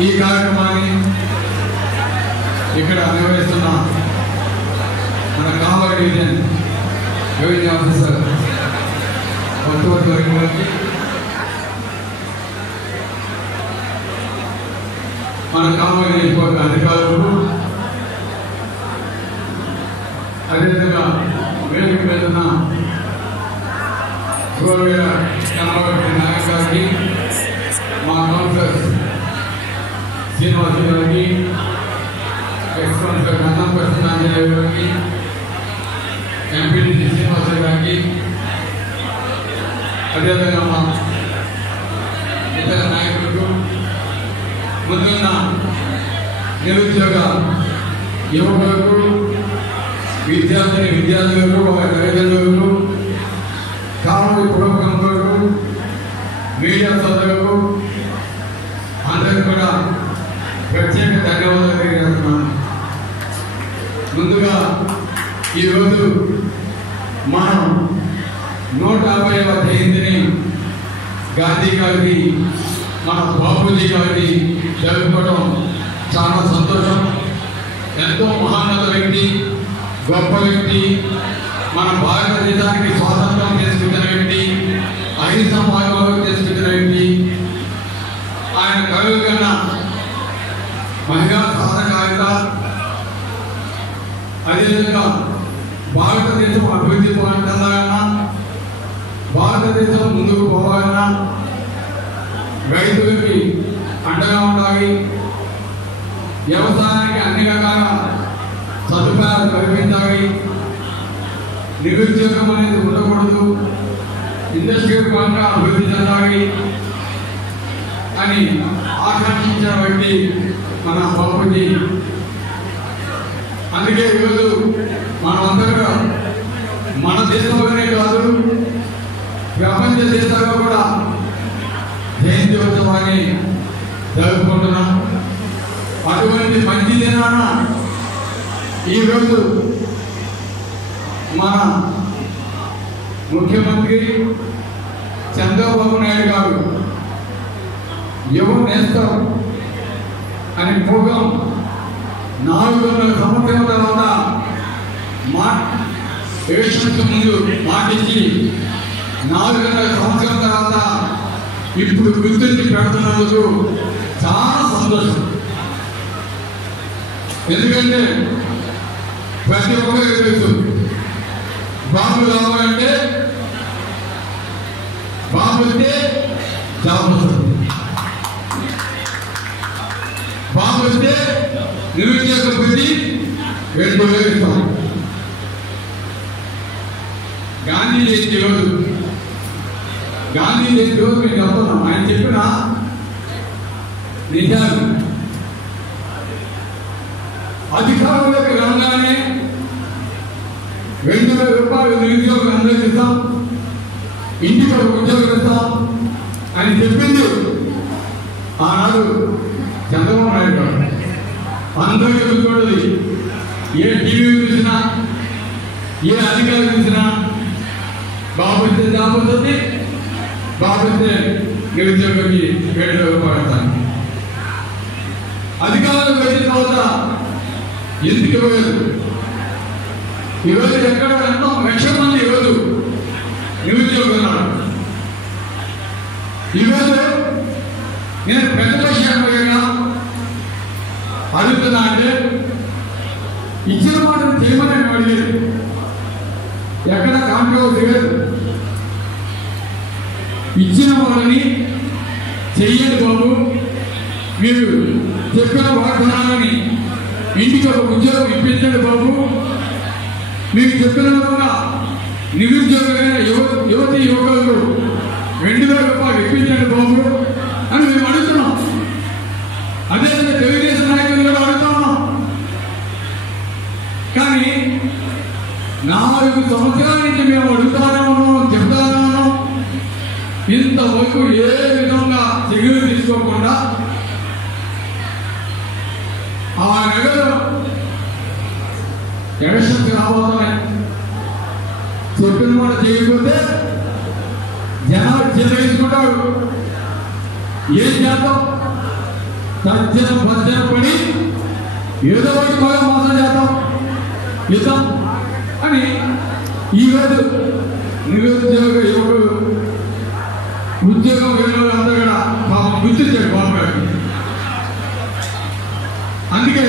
ఈ కార్యక్రమాన్ని ఇక్కడ నిర్వహిస్తున్న మన కామర్ డివిజన్ రెవెన్యూ ఆఫీసర్ కొత్తవర్తి గారికి మన కామర్ నియోజకవర్గ అధికారులకు అదేవిధంగా వేదిక మీద ఉన్న గౌరవ కనబడి నాయక్ శ్రీనివాస గారికి ఎక్స్ కౌన్సిలర్ గంధం ప్రసన్నాంజనేయ గారికి ఎంపీడీ శ్రీనివాస గారికి అదేవిధంగా మా ఇతర నాయకులకు ముందున్న నిరుద్యోగ యువకులకు విద్యార్థిని విద్యార్థులకు వారి తల్లిదండ్రులకు కావలి పురోగమకులకు నూట యాభైవ జయంతిని గాంధీ గారిని మన బాపూజీ గారిని జరుపుకోవడం చాలా సంతోషం. ఎంతో మహాన్నత వ్యక్తి గొప్ప వ్యక్తి మన భారతదేశానికి స్వాతంత్రం తీసుకొచ్చిన వ్యక్తి అహింస మార్గంలో తీసుకొచ్చిన వ్యక్తి. ఆయన కరువు కన్నా మహిళా సాధకారిత అదేవిధంగా భారతదేశం అభివృద్ధి చెందాలన్నా భారతదేశం ముందుకు పోవాలన్నా రైతులకి అండగా ఉండాలి. వ్యవసాయానికి అన్ని రకాల సదుపాయాలు కల్పించాలి. నిరుద్యోగం అనేది ఉండకూడదు. ఇండస్ట్రీ పరంగా అభివృద్ధి చెందాలి అని ఆకాంక్షించిన వ్యక్తి మన బాబుజీ అందుకే ఈరోజు మనమందరూ మన దేశంలోనే కాదు ప్రపంచ దేశాల్లో కూడా జయంతి ఉత్సవాన్ని జరుపుకుంటున్నాం. అటువంటి మంచి దినాన ఈరోజు మన ముఖ్యమంత్రి చంద్రబాబు నాయుడు గారు ఎవరు నేస్తారు అనే ప్రోగ్రాం నాలుగు వందల సంవత్సరాల తర్వాత మా ఎలక్షన్స్ ముందు మాటించి నాలుగు సంవత్సరం తర్వాత ఇప్పుడు గుర్తించి పెడుతున్నందుకు చాలా సంతోషం. ఎందుకంటే ప్రతి ఒక్కరికి తెలుసు? బాంబు కావాలంటే బాంబు వస్తే జాబ్ వస్తుంది. బాంబు వస్తే నిరుద్యోగ బుద్ధి రెండు వేలు ఇస్తాం గాంధీ జయంతి రోజు గాంధీ జయంతి రోజు మీకు చెప్తున్నాం ఆయన చెప్పిన? నిజాలు. అధికారంలోకి రాగానే రెండు వేల రూపాయలు నిరుద్యోగం అందజేస్తాం ఇంటికి ఒక ఉద్యోగం ఇస్తాం. అని చెప్పింది. ఆనాడు చంద్రబాబు నాయుడు గారు. అందరూ చూసుకోండి ఏ టీవీ చూసినా ఏ అధికారి చూసినా బాబు ఇస్తే జాబ్ వస్తుంది బాబు నిరుద్యోగికి నిరుద్యోగకి ఏడు వేల రూపాయలు ఇస్తాను అధికారులు వెళ్ళిన తర్వాత ఎందుకు ఇవ్వలేదు? ఈరోజు ఎక్కడ ఎన్నో లక్ష మంది ఈరోజు నిరుద్యోగులు ఉన్నారు ఈరోజు నేను పెద్ద విషయం అడుగుతున్నా అంటే ఇచ్చిన మాటను చేయమని అడిగేది. ఎక్కడ కాంట్రవర్సీ లేదు ఇచ్చిన చెయ్యండి బాబు. మీరు చెప్పిన వాగ్దానాలని ఇంటికి ఒక ఉద్యోగం ఇప్పించండి బాబు. మీరు చెప్పిన విధంగా నిరుద్యోగమైన యువ యువతి యువకులు రెండు వేల రూపాయలు ఇప్పించండి బాబు అని మేము అడుగుతున్నాం. అదేవిధంగా తెలుగుదేశం నాయకులు కూడా అడుగుతున్నాం కానీ నాలుగు సంవత్సరాల నుంచి మేము ఇంతవరకు ఏ విధంగా తెగులు తీసుకోకుండా ఆ నెలలో ఎలక్షన్స్ రాబోతున్నాయి చెప్పిన మాట చేయకపోతే జనాలు చిన్నగించుకుంటారు ఏం చేద్దాం? తర్జన భర్జన పడి ఏదో ఒకటి బాగా మోసం చేద్దాం. ఇద్దాం. అని ఈరోజు నిరుద్యోగ యువకుడు ఉద్యోగం వేరే అందరూ కూడా పాపం గుర్తించాడు బాబు అందుకే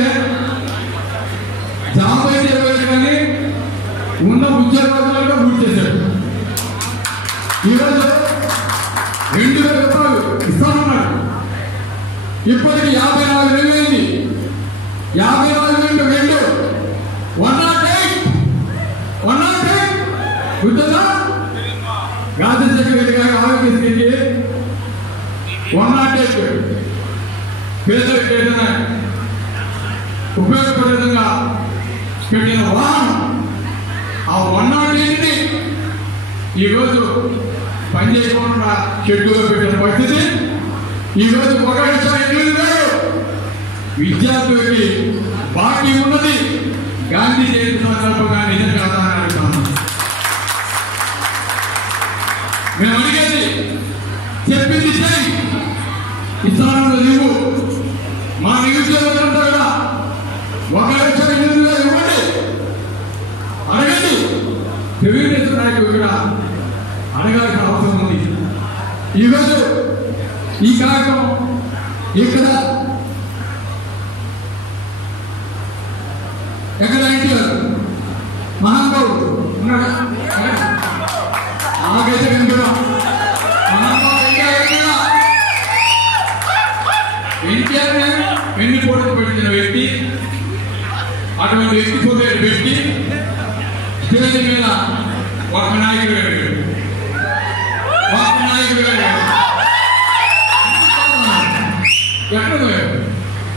జాబ్ అయితే ఇవ్వలేదు కానీ ఉన్న ఉద్యోగాలు కూడా పూర్తి చేశారు. ఈరోజు రెండు వేల రూపాయలు ఇస్తానన్నాడు. ఇప్పటికి యాభై నాలుగు వేలు అయింది. యాభై నాలుగు వేలు రెండు. One not eight one not eight గుర్తుందా? రాజశేఖర రెడ్డి గారి ఆరోగ్యశ్రీకి వన్ నాట్ ఎయిట్ పేదలకు ఏదైనా ఉపయోగపడే విధంగా పెట్టిన వాహనం ఆ వన్ ఈరోజు పని చేయకుండా షెడ్యూల్లో పెట్టిన పరిస్థితి. ఈరోజు ఒక లక్ష ఎనిమిది వేలు విద్యార్థులకి బాకీ ఉన్నది గాంధీ జయంతి సందర్భంగా నిజం కాదా మేము అడిగేది చెప్పింది చేయి. ఇస్తానన్న లేవు మా నిరుద్యోగులంతా కూడా ఒక లక్ష ఎనిమిది ఇవ్వండి. అడగండి. తెలుగుదేశం నాయకులు కూడా అడగాల్సిన అవసరం ఉంది. ఈరోజు ఈ కార్యక్రమం ఇక్కడ ఎక్కడ ఇంటివారు మహానుభావుడు ఉన్నాడా? ఆగైతే కనుక మహానుభావుడు ఎన్టీఆర్ వెన్ను పోటుకు పెట్టిన వ్యక్తి అటువంటి వ్యక్తి పోతే వ్యక్తి స్టేజ్ మీద ఒక నాయకుడు గారు ఒక నాయకుడు గారు ఎక్కడ పోయాడు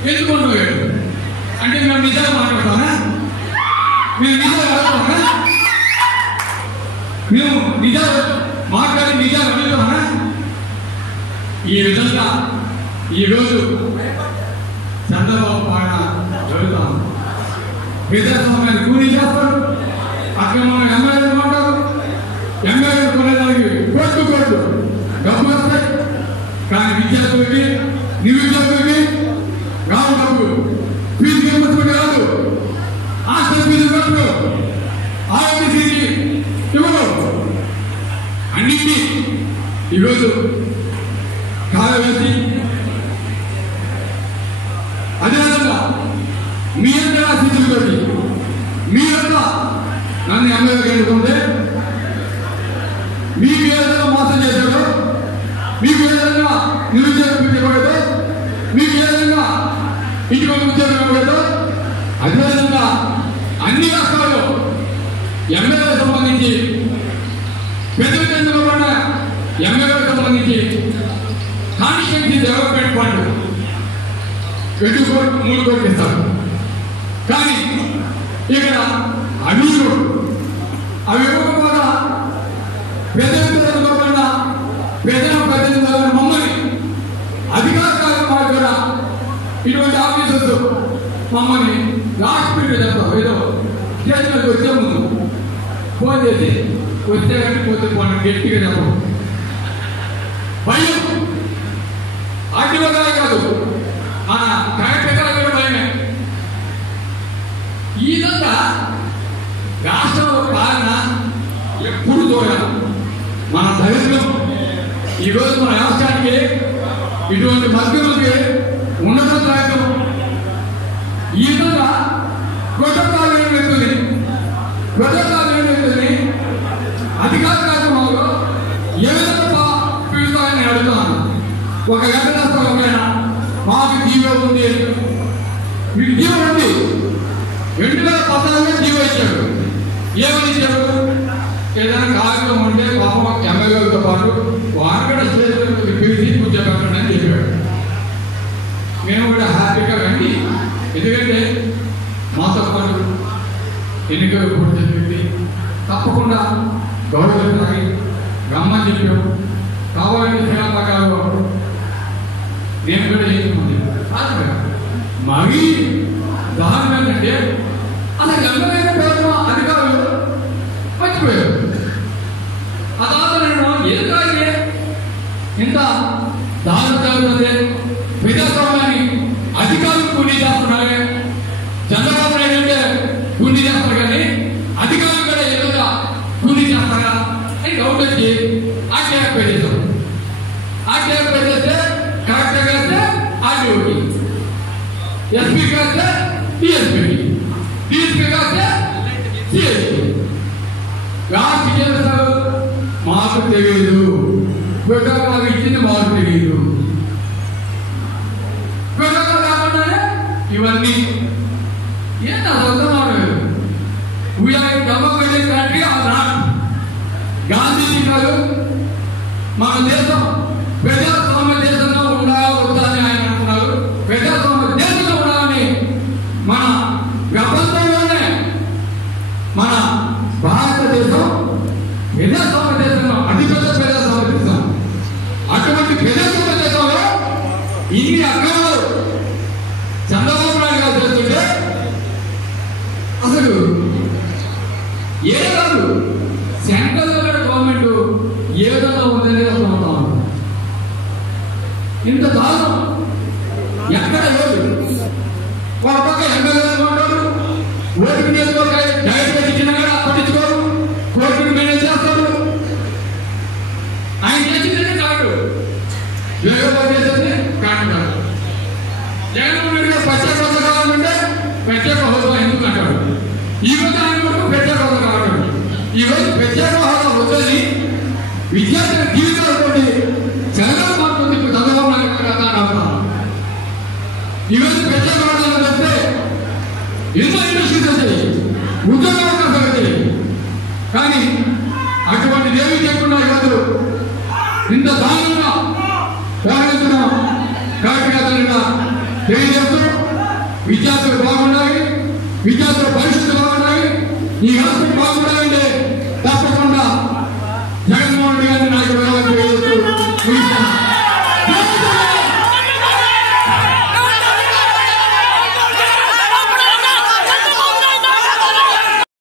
ఎందుకు పోయాడు అంటే మేము నిజాలు మాట్లాడతానా మేము నిజాలు అడుగుతామా మేము నిజాలు మాట్లాడి నిజాలు అడుగుతామా ఈ విధంగా ఈరోజు చంద్రబాబు పాలన జరుగుతాం. ప్రజాస్వామ్యాన్ని కూలీ చేస్తాడు అక్రమంగా ఎమ్మెల్యేలు ఉంటారు ఎమ్మెల్యేలు కొనేదానికి కోట్లు కోట్లు డబ్బు వస్తాయి. కానీ విద్యార్థులకి నిరుద్యోగులకి రావు డబ్బు ఫీజు రియంబర్స్మెంట్ రాదు. హాస్టల్ ఫీజు కట్టరు. ఆరోగ్యశ్రీకి ఇవ్వరు. అన్నింటినీ ఈరోజు కాలవేసి అదేవిధంగా మీ అందరి ఆశీస్సులతోటి మీరంతా నన్ను ఎన్నుకుంటే మీకు ఏ విధంగా మోసం చేశాడో మీకు ఏ విధంగా నిరుద్యోగం పెట్టకూడదు మీకు ఏ విధంగా ఇంటికి ఉద్యోగం ఇవ్వకూడదు అదేవిధంగా అన్ని రాష్ట్రాల్లో ఎమ్మెల్యే సంబంధించి పెద్ద కూడా ఎమ్మెల్యే సంబంధించి కాన్స్టిట్యూన్సీ డెవలప్మెంట్ ఫండ్ రెండు కోట్లు మూడు కోట్లు ఇస్తారు. కానీ ఇక్కడ అవి అవి ఇవ్వకపోగా పెద్దలు చదువుకోకుండా పెద్దలు పెద్దలు మమ్మల్ని అధికారులు మాకు కూడా ఇటువంటి ఆఫీసర్స్ మమ్మల్ని లాస్ట్ పీరియడ్ ఏదో చేతులకు వచ్చే ముందు ఫోన్ చేసి వచ్చే కానీ పోతే పోనీ గట్టిగా చెప్పం. భయం. ఆర్టీఓగా కాదు. మన కలెక్టర్ కూడా భయమే. ఈ విధంగా రాష్ట్రంలో పాలన ఎప్పుడు చూడాలి మన దరిద్రం ఈరోజు మన రాష్ట్రానికి ఇటువంటి మధ్యలోకి ఉన్నత త్రాగం ఈ విధంగా గొడవకాలు వ్యక్తిని గొడవకాలు వ్యక్తిని అధికార కార్యక్రమంలో ఏ విధంగా పీడుతాయని అడుగుతున్నాను ఒక గంట రాష్ట్రం మాకు జీవో ఉంది. మీకు జీవో ఉంది. రెండు వేల పద్నాలుగులో జీవో ఇచ్చాడు ఏమని ఇచ్చాడు ఏదైనా కార్యక్రమం ఉంటే పాపం ఎమ్మెల్యేలతో పాటు వారు కూడా స్టేజ్ పిలిచి పూజ పెట్టండి అని చెప్పాడు. మేము కూడా హ్యాపీగా వెళ్ళి ఎందుకంటే మాతో పాటు ఎన్నికలు పూర్తి చెప్పి తప్పకుండా గౌరవించాలి రమ్మని చెప్పాము కావాలని శ్రీలంకాలో నేను కూడా చేసుకుంది మరీ దాని అంటే అసలు ఎమ్మెల్యే పేరు అధికారులు మర్చిపోయారు అదాత నేను ఎందుకంటే ఇంత దారుణం జరుగుతుంది ప్రజాస్వామ్యాన్ని తెలియదు. విడాకులకు ఇచ్చింది మాకు తెలియదు. విడాకులు కాకుండానే ఇవన్నీ. ఏంటి we are democratic country or not Gandhiji గారు మన దేశం ప్రజాస్వామ్య దేశంగా ఉండాలా వద్దా అని ఆయన అంటున్నారు. ప్రజాస్వామ్య దేశంగా ఉండాలని మన ప్రపంచంలోనే మన భారతదేశం ప్రజాస్వామ్య ఇంత దారుణం ఎక్కడ ఎంత ఇండస్ట్రీస్ వచ్చాయి ఉద్యోగాలు కూడా సరే కానీ అటువంటి దేవి లేకుండా యువతులు ఇంత దారుణంగా వ్యవహరిస్తున్న కార్యక్రమాలుగా తెలియజేస్తూ విద్యార్థులు బాగున్నాయి విద్యార్థుల పరిస్థితులు బాగున్నాయి ఈ రాష్ట్రం బాగున్నాయండి తప్పకుండా జగన్మోహన్ రెడ్డి గారిని నాకు తెలియజేస్తూ